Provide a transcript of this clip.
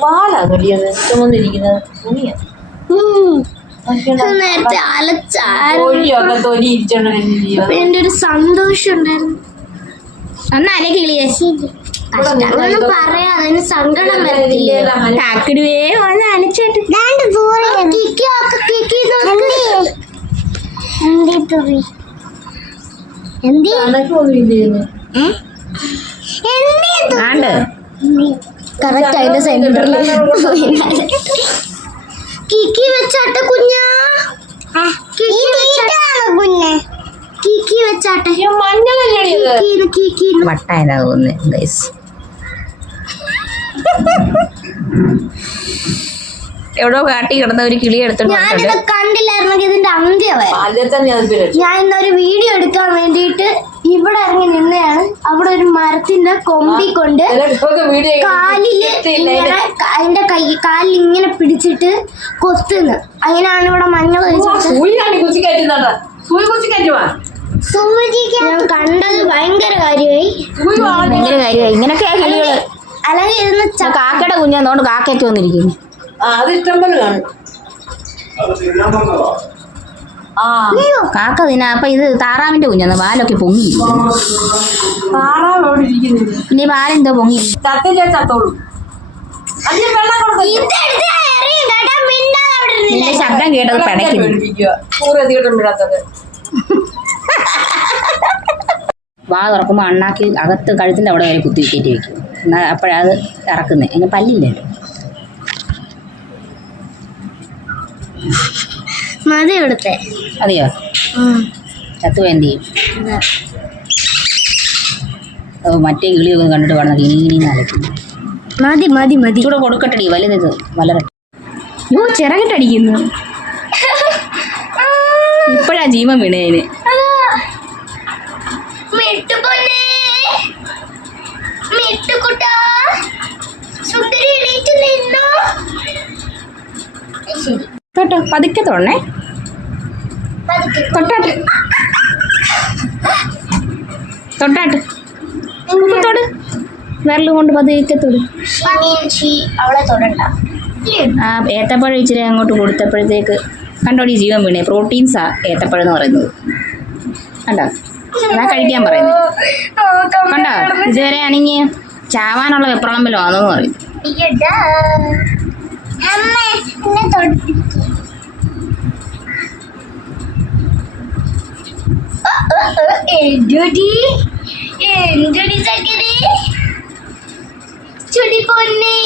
വാലാ തൊലിയത് ചുമന്നിരിക്കുന്നത് തുണിയാ. നേരത്തെ കോഴിയൊക്കെ തൊലി ഇരിച്ചോണ്ട് എന്റെ ഒരു സന്തോഷം ഉണ്ടായിരുന്നു. അന്നലെ കിളിയെ ഒന്നും പറയാ അതിന് സങ്കടം വരത്തില്ലേ? കാക്കിടുവേ വന്ന് അനച്ചിട്ട് കറക്റ്റ് അതിന്റെ സെന്ററിൽ കിക്കി വെച്ചാട്ടെ കുഞ്ഞാ, കുഞ്ഞെ കിക്കി വെച്ചാട്ടെ. വട്ടായതാ തോന്നുന്നു ഗൈസ്. എവിടോ കാട്ടി കിടന്ന ഒരു കിളി എടുത്തിട്ട് ഞാനിത് കണ്ടില്ലായിരുന്നെങ്കിൽ ഇതിന്റെ അന്ത്യമായിരുന്നു. ഞാൻ ഇന്നൊരു വീഡിയോ എടുക്കാൻ വേണ്ടിയിട്ട് ഇവിടെ ഇറങ്ങി നിന്നെയാണ്. അവിടെ ഒരു മരത്തിന്റെ കൊമ്പി കൊണ്ട് കാലില് ഇങ്ങനെ അതിന്റെ കാലിൽ ഇങ്ങനെ പിടിച്ചിട്ട് കൊത്തുന്നു. അങ്ങനെയാണ് ഇവിടെ മഞ്ഞൾ ഞാൻ കണ്ടത്. ഭയങ്കര കാര്യമായി. ഇങ്ങനൊക്കെയാ കിളികള്. അല്ലെങ്കിൽ ഇരുന്ന് കാക്കയുടെ കുഞ്ഞാന്നോണ്ട് കാക്കയൊക്കെ വന്നിരിക്കുന്നു. കാക്ക തിന്നാ. അപ്പൊ ഇത് താറാവിന്റെ കുഞ്ഞാന്ന്. പാലൊക്കെ പൊങ്ങി. പിന്നെ പാലെന്തോ പൊങ്ങി. നിന്റെ ശബ്ദം കേട്ടത് പിടയ്ക്കുന്നു. വാ തുറക്കുമ്പോ അണ്ണാക്കി അകത്ത് കഴുത്തിന്റെ അവിടെ വരെ കുത്തി കയറ്റി വെക്കും. എന്നാ അപ്പോഴത് ഇറക്കുന്നത്. അതിന് പല്ലില്ലല്ലോ. മതി ഇവിടുത്തെ. അതെയോ? ചത്തു എന്ത് ചെയ്യും? മറ്റേ കിളിയൊക്കെ കണ്ടിട്ട് വേണം ഇനി നനയ്ക്കുന്നു. മതി മതി മതി. ഇവിടെ കൊടുക്കട്ടടി വലുത് വളരട്ടെ. യോ ചിറകിട്ടടിക്കുന്നു. ഇപ്പോഴാ ജീവൻ വീണേന്. തൊട്ടോ പതുക്കെ തൊടണേ. തൊട്ടാട്ട് തൊട്ടാട്ട് തൊട്. വിരല് കൊണ്ട് പതുക്കെ തൊട്. അവളെ തൊടണ്ട. ആ ഏത്തപ്പഴം ഇച്ചിരി അങ്ങോട്ട് കൊടുത്തപ്പോഴത്തേക്ക് കണ്ടോടി ജീവൻ വീണേ. പ്രോട്ടീൻസാ ഏത്തപ്പഴം എന്ന് പറയുന്നത്. കണ്ടോ? അതാ കഴിക്കാൻ പറയുന്നത്. കണ്ടോ? ഇതുവരെ ആണെങ്കിൽ ചാവാനുള്ള വെപ്രാളമ്പലോ ആണെന്ന് പറയും. ചുടി പൊന്നേ